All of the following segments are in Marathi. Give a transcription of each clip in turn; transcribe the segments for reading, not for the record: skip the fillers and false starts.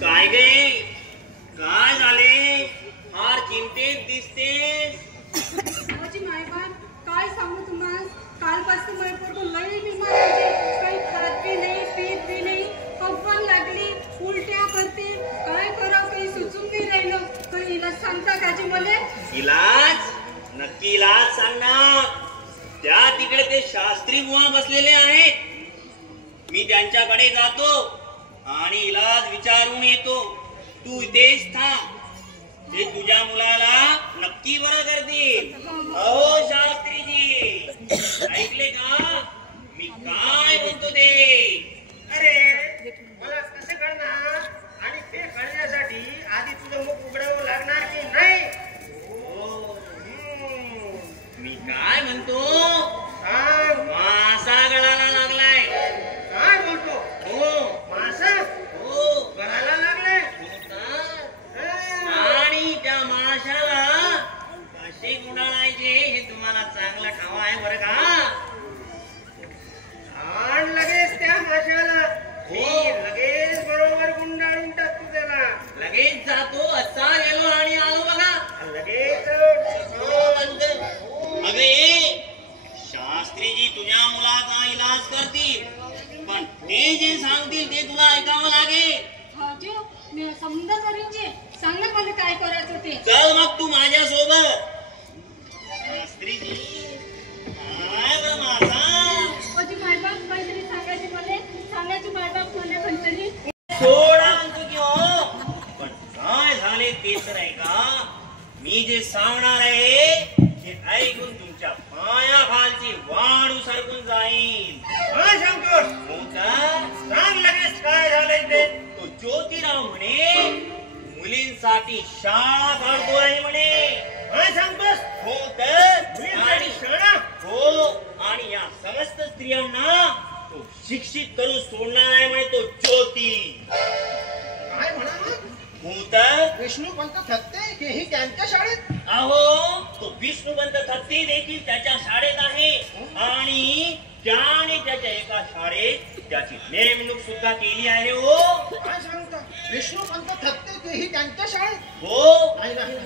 काय गे काय झाले फार चिंतेत दिसतेस. माझी मायबाप काय सांगू तुम्हाला कालपासून माझे पोरगं लई बिमार आहे. काही खात बी नाही पीत बी नाही कंपन लागली उलट्या करते काय करावं काही सुचून नाही राहिलं. काही इलाज सांगता काजी मला. इलाज नक्की इलाज सांगणार. त्या तिकडे ते शास्त्री बुवा बसलेले आहेत. मी त्यांच्याकडे जातो आणि इलाज विचारून येतो. तू इथेच थांब. ते तुझ्या मुलाला नक्की बरं करतील. अहो शास्त्रीजी ऐकले का मी काय म्हणतो ते. अरे मला कसं कळणार आणि ते कळण्यासाठी आधी तुझं मुख उघडावं लागणार की नाही. मी काय म्हणतो सांग. मासा गळाला लागलाय. काय बोलतो. हो मासा हो गळाला लागले. आणि त्या माशाला कसे गुंडाळायचे हे तुम्हाला चांगलं ठाव आहे बरं का. आणि लगेच त्या माशाला लगेच बरोबर गुंडाळून टाकतो त्याला. लगेच जातो असा गेलो आणि आलो बघा लगेच. अगे शास्त्रीजी तुझ्या मुलाचा इलाज करतील पण ते जे सांगतील ते तुला ऐकावं लागेल. मी समजा करीन सांग ना मला काय करायचं ते. चल मग तू माझ्या सोबत. शास्त्रीजी काय बरं मासा. माझी मायबाप काहीतरी सांगायची मला सांगायची मायबाप मला काहीतरी. सोडा म्हणतो की हो पण काय झाले ते तर आहे का. मी जे सांगणार आहे हे ऐकून तुमच्या पायाखालची वाढू सरकून जाईल. काय सांगतोस. हो का सांग लगेच काय झालंय ते. तो ज्योतिराव म्हणे मुलींसाठी शाळा काढतोय म्हणे. काय सांगतोस. हो तर मुलींसाठी शाळा. हो आणि या समस्त स्त्रियांना तो शिक्षित करून सोडणार आहे म्हणे तो ज्योती. काय म्हणा हो तर विष्णुपंत थत्ते हेही त्यांच्या शाळेत. अहो तो विष्णुपंत थत्ते देखील त्याच्या शाळेत आहे आणि त्याने त्याच्या एका शाळेत त्याची नेमणूक सुद्धा केली आहे. हो काय सांगता. विष्णुपंत थत्ते तेही त्यांच्या शाळेत. हो नाही नाही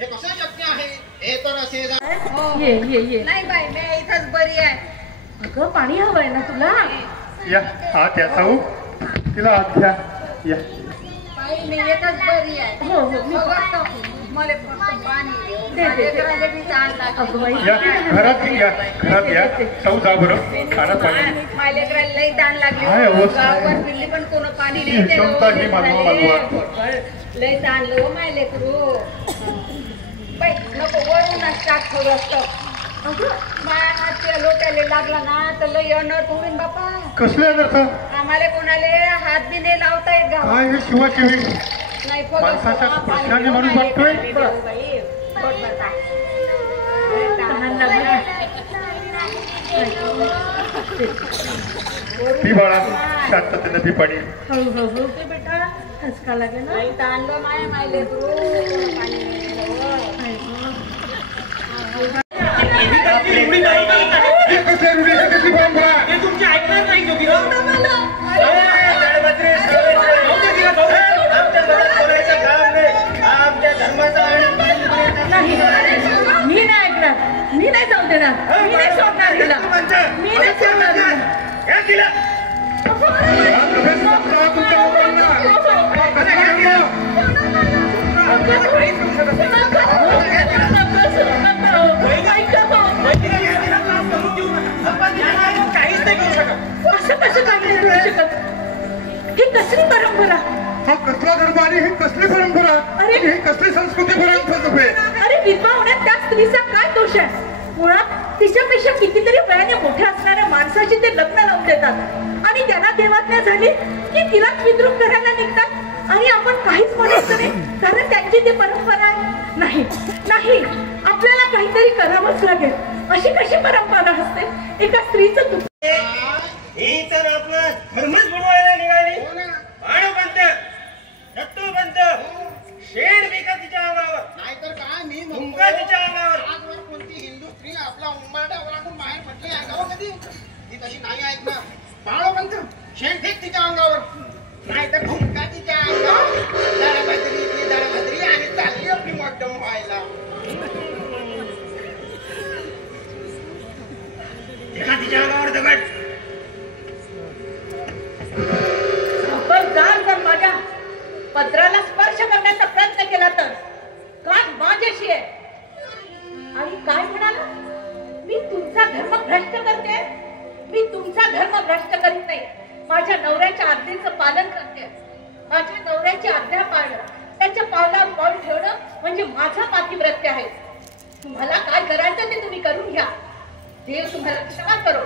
हे कसं शक्य आहे. हे तर असे ये नाही बाई मी इथंच बरी आहे. अगं पाणी हवंय ना तुला. या आत या साऊ तिला आत घ्या. या बाई मी इथंच बरी आहे. हो हो मी मला फक्त पाणी लेकराला बी तहान लागली. अगं बाई या घरात या साऊ जा बरं खाना पाणी. माझ्या लेकराला लई तहान लागली. काय अवस्था आहे. गावावर पिल्ली पण कोण पाणी नाही देत. क्षमता ही मागवा. लई तहान लो माझ्या लेकरू. बाई नको वरूनच टाक थोडं असतं. माझ्या हात लोट्याला लागला ना तर लई अनर्थ होईन बापा. कसले अनर्थ. आम्हाला कोणाले हात बी नाही लावता येत गावात. काय हे शिवाची वीर नाही माणसाच्या प्रश्नाने म्हणून वाटतोय. ती बाळा शांततेने ती पाणी. हो हो हो ते बेटा ठसका लागेल ना. आणलं माया मायले तुमची ऐकणार नाही आमच्या धर्माचा. मी नाही ऐकणार. मी नाही जाऊ देणार. मी नाही सोडणार तिला. मी नाही सोडणार तिला. काहीच नाही करू शकत. असं कसं काय करू शकत. ही कसली परंपरा. हा कसला धर्म आणि ही कसली परंपरा. अरे ही कसली संस्कृती परंपरा. अरे विधवा होण्यात त्या स्त्रीचा काय दोष आहे. मुळात तिच्यापेक्षा कितीतरी वयाने मोठ्या असणाऱ्या माणसाची ते लग्न लावून देतात आणि त्यांना देवाज्ञा झाली की तिलाच विद्रूप करायला निघतात आणि आपण काहीच म्हणत नाही कारण त्यांची ती परंपरा आहे. नाही नाही आपल्याला काहीतरी करावंच लागेल. अशी कशी परंपरा असते. एका स्त्रीचं ही तर आपला ती तशी नाही ऐकणार. पाळो पंत शेण फेक तिच्या अंगावर, नाही तर भुंका तिच्या अंगावर. दाडभद्री आणि चालली आपली मॉकडाऊन व्हायला. तिच्या अंगावर दगड. खबरदार जर माझ्या पत्राला स्पर्श करण्याचा प्रयत्न केला तर काय माझ्याशी आहे. आणि काय म्हणाला, मी तुमचा धर्म भ्रष्ट करते. मी तुमचा धर्म भ्रष्ट करीत नाही. माझ्या नवऱ्याच्या आज्ञेचं पालन करते. माझ्या नवऱ्याची आज्ञा पाळणं, त्याच्या पावलावर पाऊल ठेवणं म्हणजे माझा पातिव्रत्य आहे. तुम्हाला काय करायचं ते तुम्ही करून घ्या. देव तुम्हाला क्षमा करो.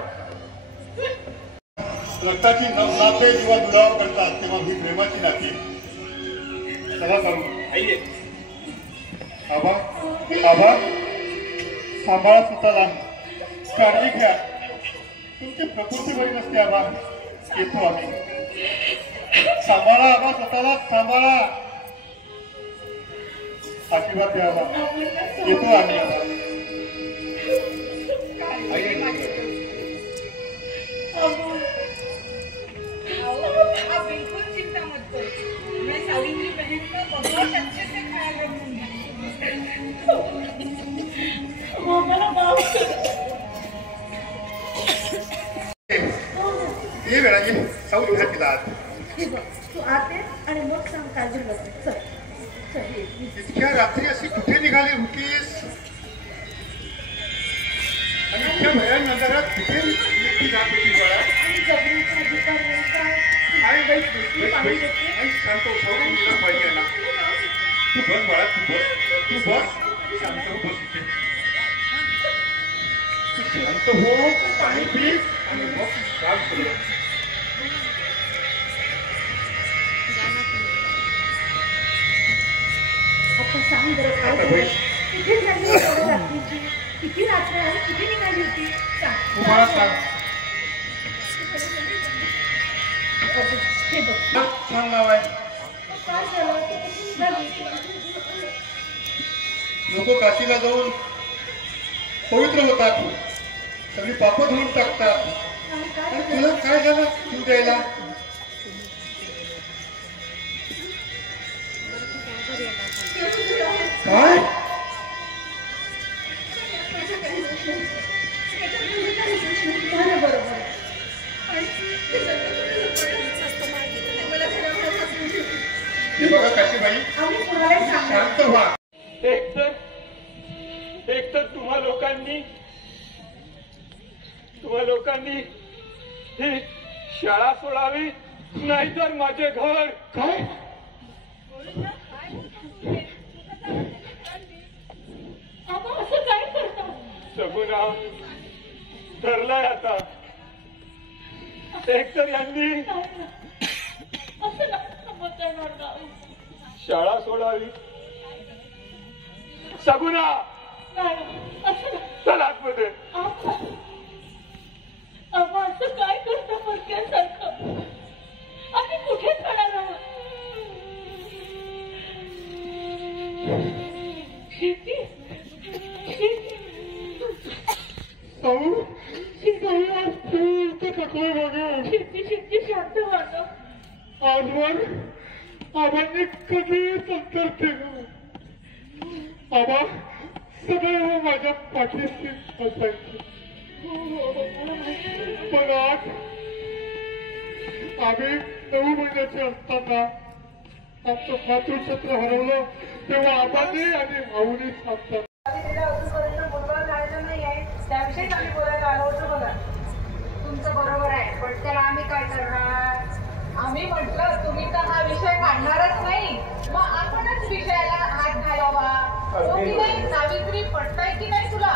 रक्ताची नाते जेव्हा दुराव करतात तेव्हा ही प्रेमाची नाती. चला सांगू आबा, आबा सांभाळा स्वतःला, काळजी घ्या. तुमची प्रकृती बरी नसते आबा. येतो आम्ही. सांभाळा आबा स्वतःला, सांभाळा. आशीर्वाद द्या आबा. येतो आम्ही आबा. आप बिल्कुल चिंता मत करो. मैं सावित्री बहन को बहुत अच्छे से ख्याल रखूंगी. ये वेळा ये साऊ घ्या तिला आत. तू आते आणि मग सांग काळजी बस. चल चल. इतक्या रात्री अशी कुठे निघाली होतीस आणि इतक्या भयान नजरात कुठे एकटी जात होती बाळा. आई बाई शांत हो. साऊ तुला पाहिजे ना. तू बस बाळा, तू बस, तू बस. शांत हो, बस इथे. शांत हो, पाणी पी आणि मग काम करू. आता सांग बरं काय किती झाली रात्रीची, किती रात्र आणि किती निघाली होती सांग. तुम्हाला सांग. हे बघ छान नाव आहे. काय झालं. लोक काशीला जाऊन पवित्र होतात, सगळी पापं धुवून टाकतात. आणि तुला काय झालं तू द्यायला. काय हे बघा काशीबाई, शांत व्हा. एकतर तुम्हा लोकांनी ही शाळा सोडावी, नाहीतर माझे घर. काय असं काय करतो. सगुना ठरलंय आता. एकतर यांनी शाळा सोडावी. सगुना चल आतमध्ये. असं काय करतो फटक्यासारखं. आणि कुठे जाणार आहोत. शेती शेती शांत व्हावं. आजवर आबांनी कधी संस्कार केलं. आबा सदैव माझ्या पाठीशी असायचे. पण आज आम्ही 9 महिन्याचे असताना आमचं मातृछत्र हरवलं तेव्हा आबाने आणि भाऊने सांगतात. मुलगा झालेला नाही आहे, त्याविषयीच आम्ही बोलायला आलो होतो. बघा तुमचं बरोबर आहे, पण त्याला आम्ही काय करणार. आम्ही म्हटलं तुम्ही तर हा विषय काढणारच नाही, मग आपणच विषयाला हात घालावा. हो की नाही सावित्री, पटतंय की नाही तुला.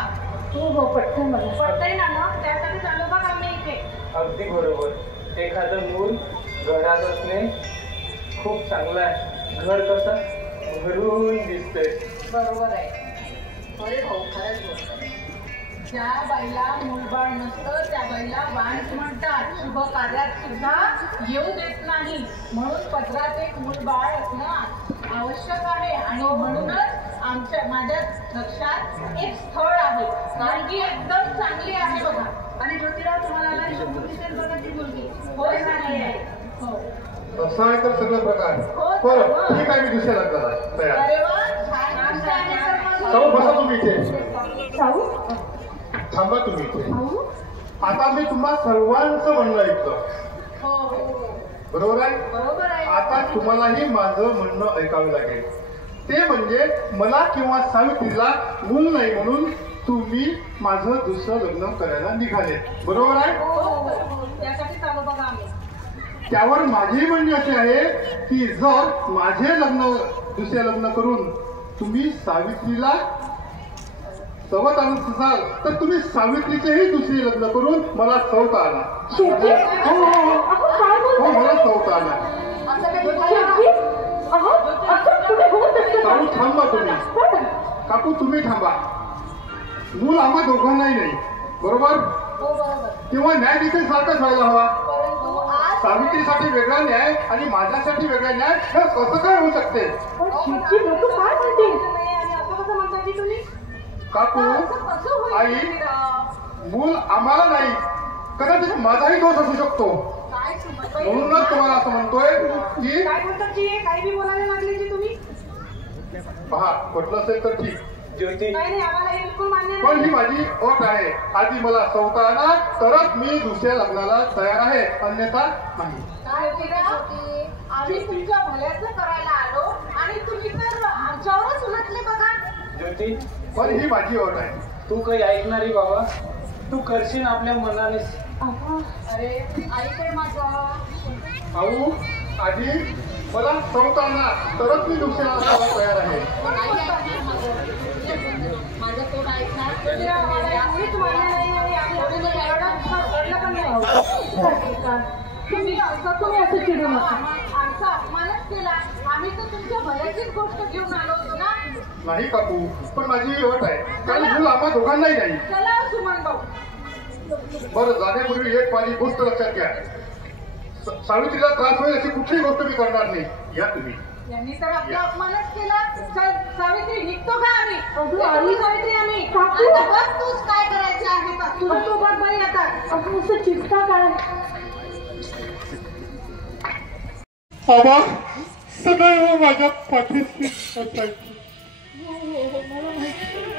हो पटतंय मला. पटतंय ना. मग त्यासाठी चालू बघ आम्ही इथे. अगदी बरोबर. एखादं मूल घरात असणे खूप चांगलं आहे. घर कसं भरून दिसतंय. बरोबर आहे. अरे भाऊ खरंच बोलतोय. ज्या बाईला मूलबाळ नसतं त्या बाईला वांस म्हणतात. शुभ कार्यात सुद्धा येऊ देत नाही. म्हणून पदरात एक मूलबाळ असणं आवश्यक आहे. आणि म्हणूनच माझ्या लक्षात एक स्थळ आहे. कारण की एकदम चांगली आहे बघा. आणि ज्योतिराव तुम्हाला शंभू दिसेल बघा ती मुलगी होय का नाही आहे? हो. असं आहे तर सगळं प्रकार बरं ठीक आहे मी दुसऱ्या लग्नाला तयार. अरे वा, छान दिसते आहे सरपंच. साऊ बसा तुम्ही इथे. साऊ? थांबा तुम्ही इथे. साऊ? आता मी तुम्हा सर्वांचं म्हणणं ऐकलं हो हो बरोबर आहे. बरोबर आहे. आता तुम्हालाही माझं म्हणणं ऐकावं लागेल. ते म्हणजे मला किंवा सावित्रीला मूल नाही म्हणून तुम्ही माझं दुसरं लग्न करायला निघाले बरोबर आहे. हो हो हो त्यासाठी चालू बघा आम्ही. त्यावर माझी म्हणणी अशी आहे की जर माझे लग्न दुसरे लग्न करून तुम्ही सावित्रीला सवत आणत असाल तर तुम्ही सावित्रीचेही दुसरे लग्न करून मला सवत आणा. शेवटी? काय हो बोलताय? मला सवत आणा. असं काही असं कुठे होत असतं? काकू थांबा तुम्ही. काकू तुम्ही थांबा. मूल आम्हा दोघांनाही नाही बरोबर. हो बरोबर. किंवा न्याय देखील सारखाच व्हायला हवा. परंतु आज सावित्रीसाठी वेगळा न्याय आणि माझ्यासाठी वेगळा न्याय हे कसं काय होऊ शकते. पण शिवची लोक काय म्हणतील? आणि असं कसं म्हणता की तुम्ही? काकू असं कसं होईल? आई मूल आम्हाला नाही कदाचित माझाही दोष असू शकतो काय सुमनबाई? म्हणूनच तुम्हाला असं म्हणतोय की काय बोलतात जी? काही बी बोलायला लागली जी तुम्ही? पहा पटलं असेल तर ठीक ज्योती नाही नाही आम्हाला हे बिलकुल मान्य पण ही नाही. माझी अट आहे. आधी मला सवता आणा तरच मी दुसऱ्या लग्नाला तयार आहे अन्यथा नाही. काय होती? आम्ही तुमच्या भल्याचं करायला आलो आणि तुम्ही तर आमच्यावरच उलटले बघा. ज्योती पण ही माझी अट आहे. तू काही ऐकणारी बाबा तू करशील आपल्या मनाने. अरे ऐक माझा. भाऊ आधी मला सवता आणा तरच मी दुसऱ्या लग्नाला तयार आहे. माझं तोंड ऐकणार कोणीच मान्य नाही आणि आम्ही रडलं पण नाही. तुम्ही असं चिडू नका. आमचा अपमानच केला. आम्ही तर तुमच्या भल्याचीच गोष्ट घेऊन आलो होतो ना. नाही काकू पण माझी ही अट आहे कारण मूल आम्हा दोघांनाही नाही. चला सुमन भाऊ. बरं जाण्यापूर्वी एक माझी गोष्ट लक्षात घ्या. सावित्रीला त्रास होईल अशी कुठलीही गोष्ट मी करणार नाही. या तुम्ही. यांनी तर आपला अपमानच केला. सावित्री निघतो का आम्ही? सावित्री आम्ही आता बघ तूच काय करायचं आहे का तुला. तो बघ बाई आता आपण असं चिंता काय. बाबा सदैव माझ्या पाठीशी असायची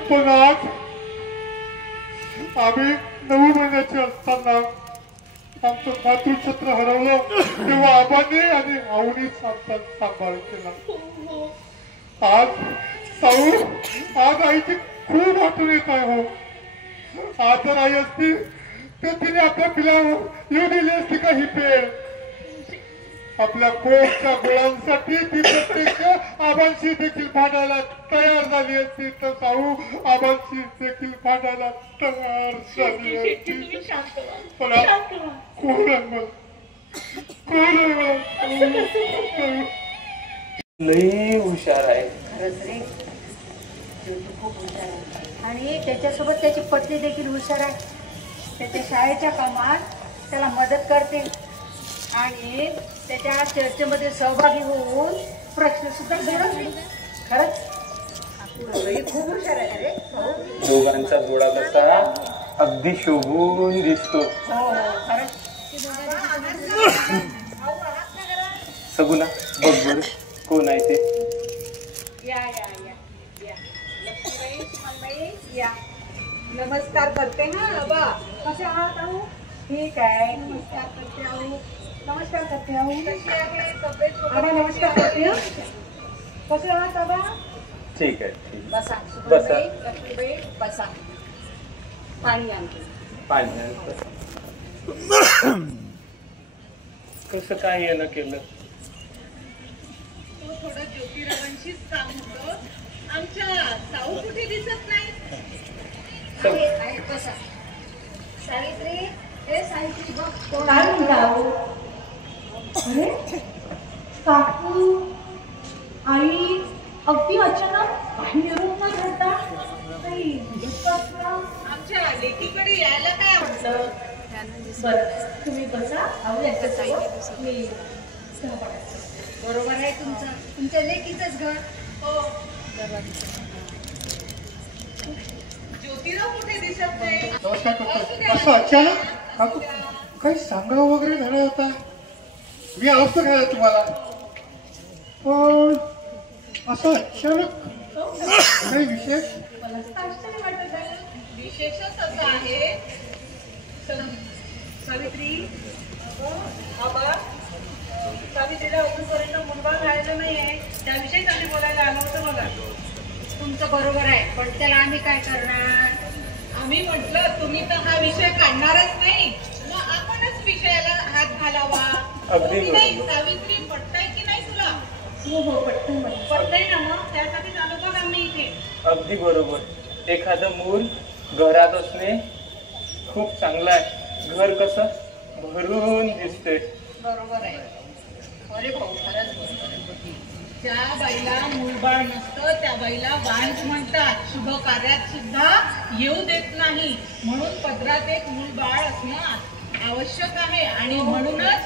पण आज आम्ही 9 महिन्याचे असताना आमचं मातृछत्र हरवलं तेव्हा आबाने आणि आऊनीच आमचा सांभाळ केला. आज साऊ आज आईची खूप आठवण येत आहे. हो आज जर आई असती तर तिने आपल्या पिलावर येऊ दिली असती का ही पेळ. आपल्या पोटच्या गोळांसाठी ती प्रत्यक्ष आबांशी देखील भांडायला तयार झाली असती तर साऊ आबांशी देखील भांडायला तयार झाली असती. पण लई हुशार आहे. खरंच रे ज्योती खूप हुशार आहे आणि त्याच्यासोबत त्याची पत्नी देखील हुशार आहे. त्याच्या शाळेच्या कामात त्याला मदत करते आणि त्याच्या चर्चेमध्ये सहभागी होऊन प्रश्न सुद्धा सोडवते. खरंच खूप हुशार आहे रे. दोघांचा जोडा कसा अगदी शोभून दिसतो. हो हो खरंच. सगुना बघ बरं कोण आहे ते. या या या या लक्ष्मीबाई सुमनबाई या. नमस्कार करते हा आबा. कसे आहात आहो? ठीक आहे. नमस्कार करते आहो. नमस्कार करते आहो. कशी आहे तब्येत? आबा नमस्कार करते. कसे आहात आबा? ठीक आहे ठीक. बसा बसा. सुमनबाई लक्ष्मीबाई बसा. पाणी आणते. पाणी कसं काय येणं केलं. थोडं ज्योतिरावांशीच काम होतं. आमच्या साऊ कुठे दिसत नाही. आहे बसा. सावित्री हे सावित्री बघ कोण आहे. अरे काकू आई अगदी अचानक बाहेरून न घडता काही आमच्या लेकीकडे यायला काय आवडतं. बरं तुम्ही बसा. मी बरोबर आहे तुमचं. तुमच्या लेकीचंच घर. हो ज्योतिराव कुठे दिसत नाही. नमस्कार करतो. असं अचानक काकू काही सांगावं वगैरे झालं होता, मी असं घ्यायला तुम्हाला, पण असं अचानक काही विशेष? मला आश्चर्य वाटत आहे. विशेषच असं आहे सावित्री, बाबा सावित्रीला अजूनपर्यंत मुलगा राहिला नाहीये, त्याविषयीच आम्ही बोलायला आलो होतो बघा. तुमचं बरोबर आहे, पण त्याला आम्ही काय करणार? आम्ही म्हटलं तुम्ही तर हा विषय काढणारच नाही, मग आपणच विषयाला हात घालावा. अगदी हो की नाही? बरोबर. सावित्री पटतंय की नाही तुला? हो हो पटकन मला. पटतंय ना, मग त्यासाठीच आलो बघ आम्ही इथे. अगदी बरोबर. एखादं मूल घरात असणे खूप चांगलं आहे. घर कसं भरून दिसते. बरोबर आहे. अरे भाऊ खरंच बरोबर आहे. ज्या बाईला मूलबाळ नसतं त्या बाईला वांज म्हणतात. शुभ कार्यात सुद्धा येऊ देत नाही, म्हणून पदरात एक मूलबाळ असणं आवश्यक आहे. आणि म्हणूनच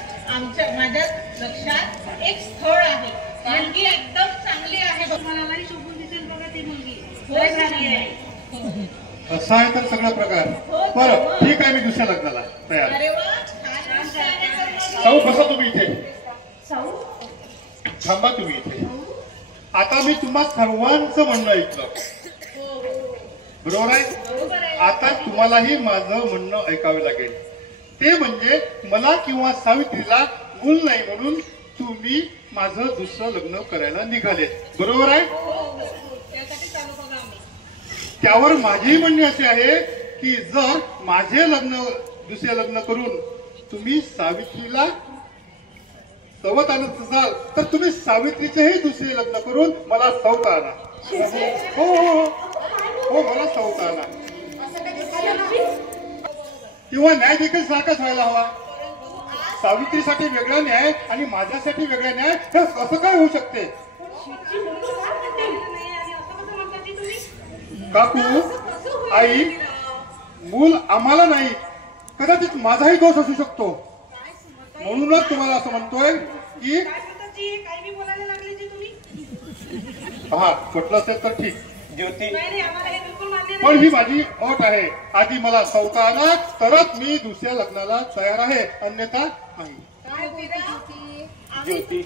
माझ्या लक्षात एक स्थळ आहे, मुलगी एकदम चांगली आहे. मला नाही शोभून दिसेल बघा ती मुलगी. हो चांगली आहे. असं आहे तर सगळा प्रकार. बरं ठीक आहे, मी दुसऱ्या लग्नाला तयार. अरे वा, छान छान आहे. साऊ बसा तुम्ही इथे, साऊ थांबा तुम्ही इथे. आता मी तुम्हा सर्वांचं म्हणणं ऐकलं, बरोबर आहे? आता तुम्हालाही माझं म्हणणं ऐकावे लागेल. ते म्हणजे मला किंवा सावित्रीला मूल नाही म्हणून तुम्ही माझं दुसरं लग्न करायला निघाले, बरोबर आहे? त्यावर माझेही म्हणणे असे आहे की जर माझे लग्न दुसरे लग्न करून तुम्ही सावित्रीला सवत आणत असाल तर तुम्ही सावित्रीचेही दुसरे लग्न करून मला सवत आणा. हो हो हो, मला सवत आणा. किंवा न्याय देखील सारखाच व्हायला हवा. सावित्रीसाठी वेगळा न्याय आणि माझ्यासाठी वेगळा न्याय, हे असं काय होऊ शकते? काकू आई, मूल आम्हाला नाही, कदाचित माझाही दोष असू शकतो. म्हणूनच तुम्हाला असं म्हणतोय की हा पटलं असेल तर ठीक. ज्योती, पण ही माझी अट आहे, आधी मला सवता आला तरच मी दुसऱ्या लग्नाला तयार आहे, अन्यथा नाही. ज्योती,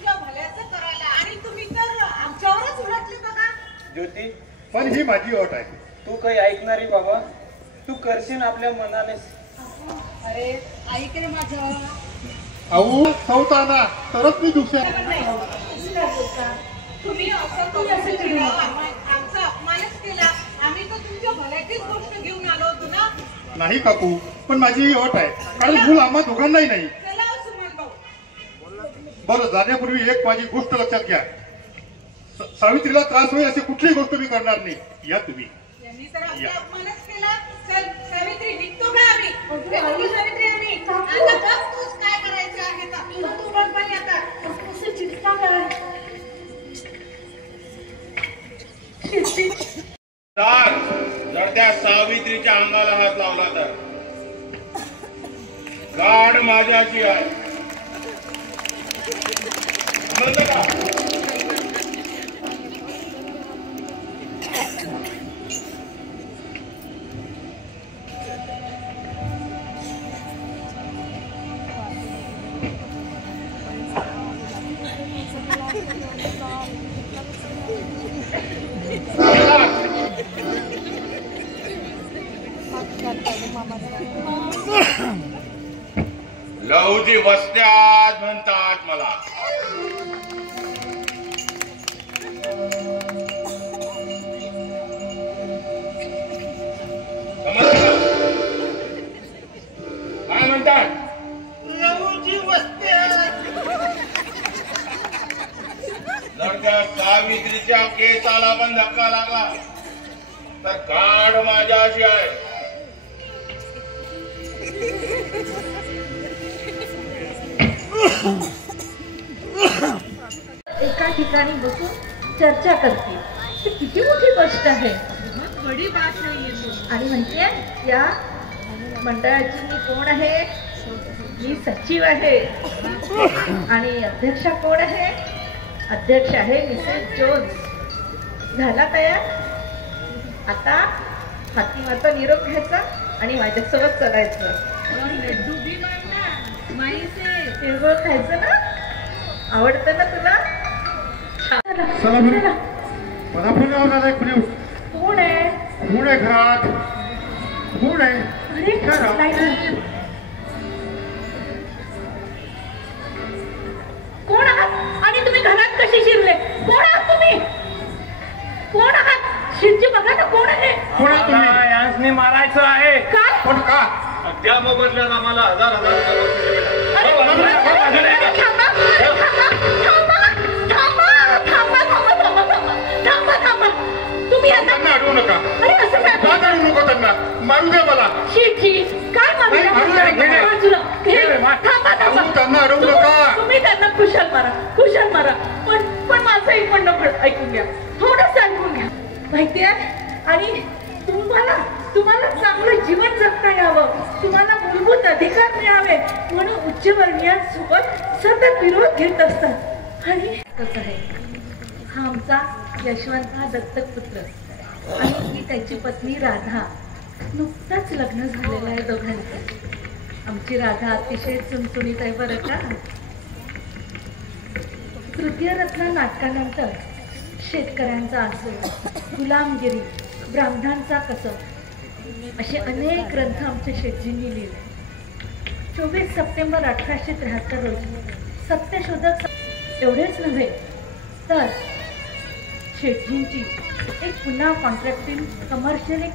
ज्योती, पण ही माझी अट आहे. तू काही ऐकणारी बाबा, तू करशील आपल्या मनाने. अरे ऐक रे माझं. अहो सवता आला तरच मी दुसऱ्या. तुम्ही असं केलं, आमचा अपमानच केला. आम्ही तर तुमच्या भल्याचीच गोष्ट घेऊन आलो होतो ना. नाही काकू, पण माझी ही अट आहे, कारण मूल आम्हा दोघांनाही नाही. चला सुमन भाऊ. बरं, जाण्यापूर्वी एक माझी गोष्ट लक्षात घ्या. सावित्रीला त्रास होईल अशी कुठलीही गोष्ट मी करणार नाही. या तुम्ही. यांनी तर आमचा अपमानच केला. चल सावित्री, निघतो का आम्ही? सावित्री आम्ही आता बघ तूच काय करायचं आहे का? तू बघ बाई आता. कसं चिडका काय जर त्या सावित्रीच्या अंगाला हात लावला तर गाड माझ्याची आहे. म्हणलं का? लहुजी वस्त्यात म्हणतात मला. काय म्हणतात? लहुजी वस्त्यात. जर त्या सावित्रीच्या केसाला पण धक्का लागला तर गाढ माझ्याशी आहे. एका ठिकाणी बसून चर्चा करते. ही किती मोठी गोष्ट आहे. बडी बात नाहीये. आणि म्हणते या मंडळाची मी कोण आहे? मी सचिव आहे. आणि अध्यक्षा कोण आहे? अध्यक्ष आहे मिसेस जोन्स. झाला तयार? आता फातिमाचा निरोप घ्यायचा आणि माझ्यासोबत चलायचं. लड्डू तिळगुळ खायचं ना? आवडतं ना तुला? चला बरं. मला पण आवडणार आहे. कोण आहे? कोण आहे घरात? कोण आहे? अरे कोण आहात आणि तुम्ही घरात कशी शिरले? कोण आहात तुम्ही? कोण आहात? शिरची बघा ना, कोण आहे? कोण आहे तुम्ही? यांसनी मारायचं आहे. काय? पण का? त्या मोबदल्यात आम्हाला हजार हजार रुपये बक्षीस मिळाले. अरे थांबा, तुम्ही आता त्यांना अडवू नका. अरे असं काय? का अडवू नको त्यांना? मारू द्या मला. शिरची काय नाही, मारू मारलं? नका. बाजूला. थांबा. त्यांना अडवू नका. तुम्ही त्यांना खुशाल मारा. पण माझं एक म्हणणं ऐकून घ्या, थोडंसं ऐकून घ्या. माहितीये, आणि तुम्हाला चांगलं जीवन जगता यावं, तुम्हाला मूलभूत अधिकार मिळावे म्हणून उच्चवर्णीयांसोबत सतत विरोध घेत असतात. आणि कसं आहे, हा आमचा यशवंत हा दत्तक पुत्र आणि ही त्याची पत्नी राधा. नुकताच लग्न झालेलं आहे दोघांचं. आमची राधा अतिशय चुणचुणीत आहे बरं का. तृतीय रत्न नाटकानंतर शेतकऱ्यांचा आसूड, गुलामगिरी, ब्राह्मणांचा कसब असे अनेक ग्रंथ आमच्या शेटजींनी लिहिले. 24 सप्टेंबर 1873 रोजी सत्यशोधक एवढेच नव्हे तर शेटजींची एक पुन्हा कॉन्ट्रॅक्टिंग कमर्शियल एक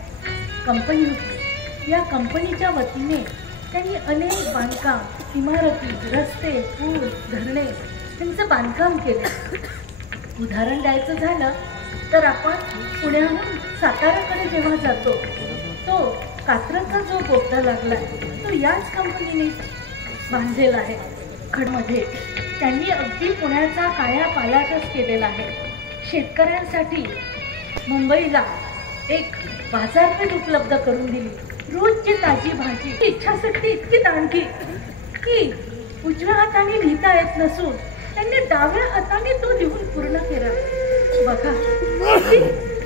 कंपनी होती. या कंपनीच्या वतीने त्यांनी अनेक बांधकाम, इमारती, रस्ते, पूल, धरणे त्यांचं बांधकाम केलं. उदाहरण द्यायचं झालं तर आपण पुण्याहून साताराकडे जेव्हा जातो, तो कात्रजचा जो बोगदा लागला तो याच कंपनीने बांधलेला आहे. खडमध्ये त्यांनी अगदी पुण्याचा कायापालटच केलेला आहे. शेतकऱ्यांसाठी मुंबईला एक बाजारपेठ उपलब्ध करून दिली. रोजची ताजी भाजी, इच्छाशक्ती इतकी दांडगी की उजव्या हाताने लिहिता येत नसून त्यांनी डाव्या हाताने तो लिहून पूर्ण केला. बघा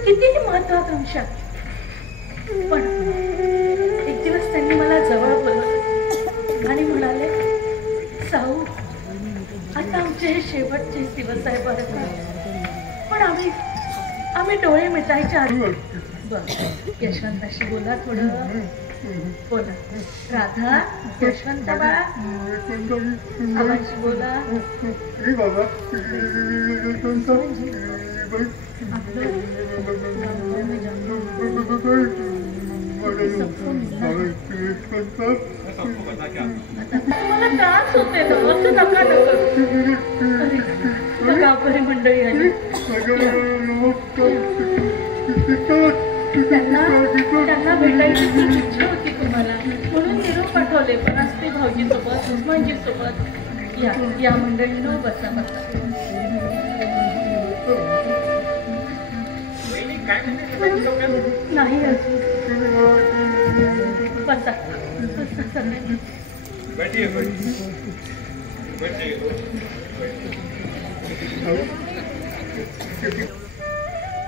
किती महत्वाकांक्षा. पण एक दिवस त्यांनी मला जवळ बोलवलं आणि म्हणाले, साऊ, आता आमचे हे शेवटचे दिवस आहे बरं का, पण आम्ही डोळे मिटायच्या आधी यशवंताशी बोला थोडं. बोला राधा, यशवंत बाळा, आबांशी बोला. मला त्रास होते ना, असं नका बघा बरी मंडळी आली. त्यांना भेटायची खूप इच्छा होती तुम्हाला, म्हणून निरोप पाठवले. पण असते भाऊजी सोबत, उस्मानजी सोबत. या मंडळीनं बसा. नाही अजून बसा.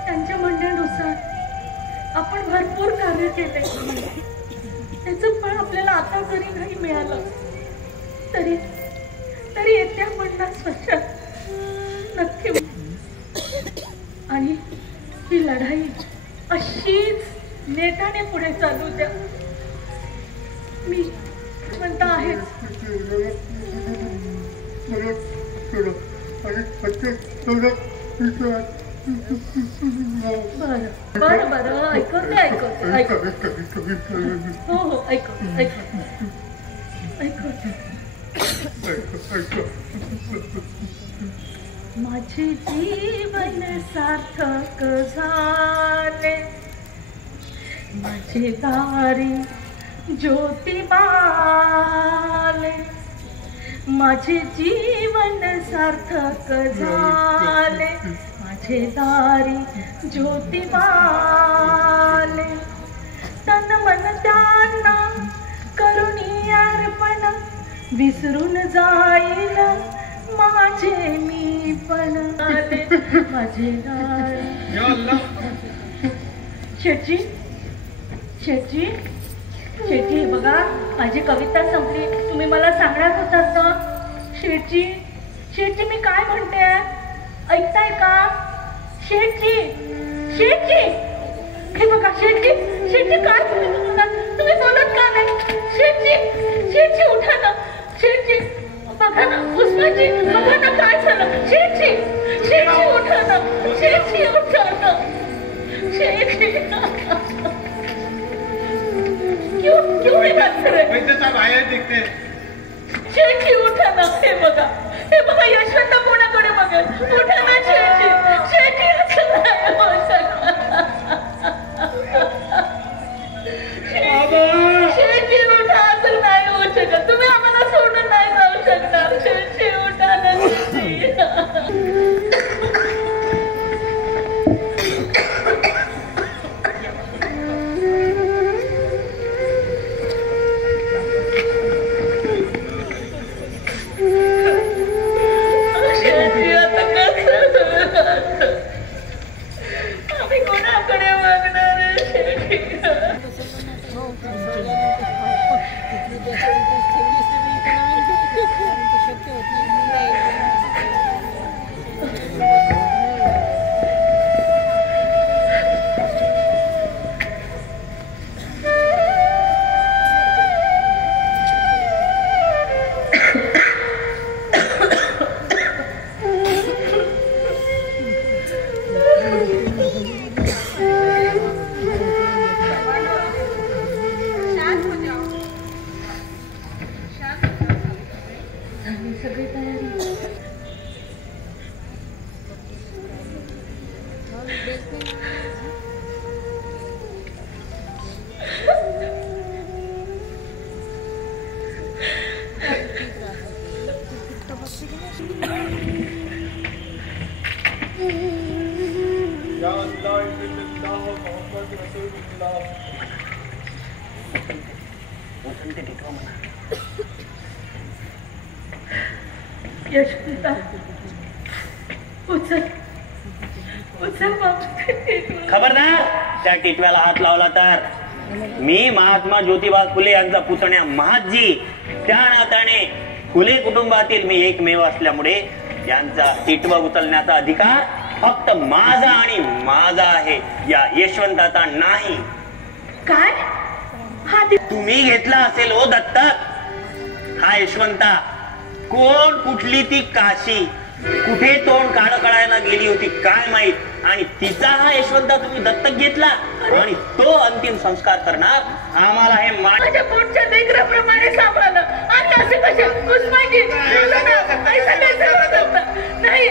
त्यांच्या म्हणण्यानुसार आपण भरपूर कार्य केले. त्याचं फळ आपल्याला आता जरी नाही मिळालं तरी येत्या 50 वर्षात नक्की. आणि ही लढाई अशीच नेटाने पुढे चालू द्या. मी म्हणता आहेच. बरं ऐकवते. हो ऐकवते. माझे जीवन सार्थक झाले, माझे दारी ज्योतिबाले. माझे जीवन सार्थक झाले, माझे दारी ज्योतिबाले. तन मन त्यांना करुणी अर्पण, विसरून जाईल माझे मी पण आले. माझे दारी. शेटजी बघा, माझी कविता संपली. तुम्ही मला सांगणार होतात ना शेठजी. शेठजी मी काय म्हणते ऐकताय का? शेठजी शेठजी हे बघा शेठजी. शेठजी काय तुम्ही बोलत का नाही? शेठजी शेठजी उठा ना. शेठजी बघा ना. उस्मानजी बघा ना काय झालं. शेठजी शेठजी उठा ना. शेठजी उठा ना. शेठजी क्यों हे बात करे? वैद्यचा बाहेर दिसते. शेठजी उठा ना. हे बघा यशवंत कोणाकडे बघत. उठा ना शेठजी. शेठजी असं नाही होऊ शकत. शेठजी उठा. असं नाही होऊ शकत. तुम्ही आम्हाला सोडून नाही जाऊ शकणार. शेठजी उठा ना. शेठजी आता कसं आम्ही कोणाकडे बघणार आहे शेठजी? सगळी तयारी. यशवंता उचल उचल खबरदार त्या टिटव्याला हात लावला तर मी महात्मा ज्योतिबा फुले यांचा पुतण्या महादजी त्या नात्याने फुले कुटुंबातील मी एकमेव असल्यामुळे यांचा टिटवा उचलण्याचा अधिकार फक्त माझा आणि माझा आहे. या यशवंताचा नाही. काय हा तुम्ही घेतला असेल ओ दत्तक. हा यशवंता कोण कुठली ती काशी कुठे तोंड काढायला गेली होती काय माहित आणि तिचा हा यशवंता तुम्ही दत्तक घेतला आणि तो अंतिम संस्कार करणार. आम्हाला हे माझ्या पोटच्या लेकराप्रमाणे सांभाळलं आणि असं कसं उस्मानजी नाही असं नाही.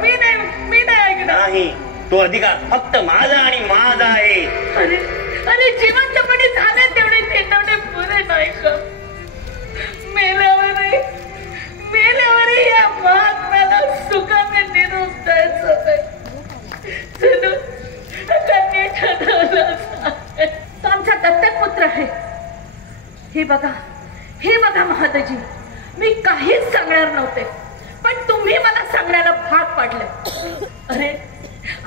मी नाही ऐकणार. नाही तो अधिकार फक्त माझा आणि माझा आहे. अरे अरे जिवंतपणे झाले तेवढे पुरे नाही का? मेल्यावरही या महात्म्याला सुखाने निरोप द्यायचं तो आमचा दत्तक पुत्र आहे. हे बघा महादजी मी काहीच सांगणार नव्हते पण तुम्ही मला सांगण्याला भाग पाडले. अरे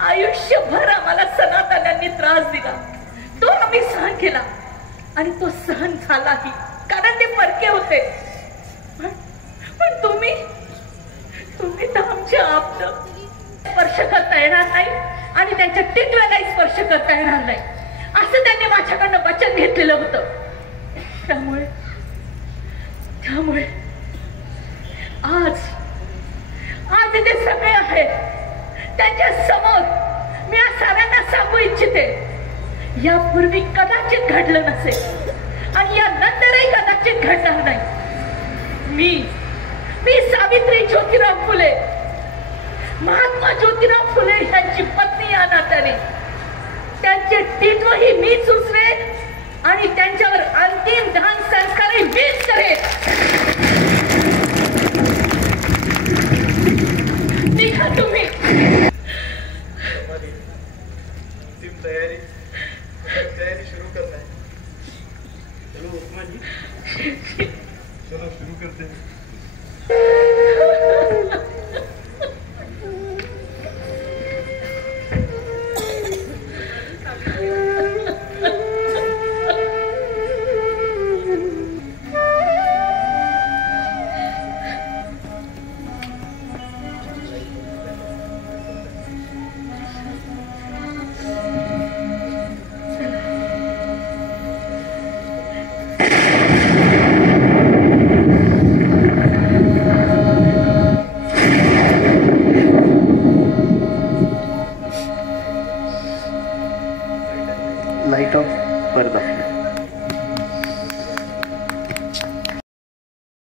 आयुष्यभर आम्हाला सनातन्यांनी त्रास दिला तो आम्ही सहन केला आणि तो सहन झालाही कारण ते परके होते. पण तुम्ही तर आमच्या आपलं स्पर्श करता येणार नाही आणि त्यांच्या टिटव्यालाही स्पर्श करता येणार नाही असं त्यांनी माझ्याकडनं वचन घेतलेलं होतं. त्यामुळे आज इथे सगळे आहेत त्यांच्या समोर मी आज साऱ्यांना सांगू इच्छिते. यापूर्वी कदाचित घडलं नसेल आणि या नंतरही कदाचित घडणार नाही. मी सावित्री ज्योतिराव फुले महात्मा ज्योतिराव फुले यांची पत्नी या नात्याने त्यांचे टिटवही मीच उचलेन आणि त्यांच्यावर अंतिम दहन संस्कारही मीच करेन. निघा तुम्ही. तयारी शुरू करना है. चलो उस्मान जी चलो शुरू करते हैं.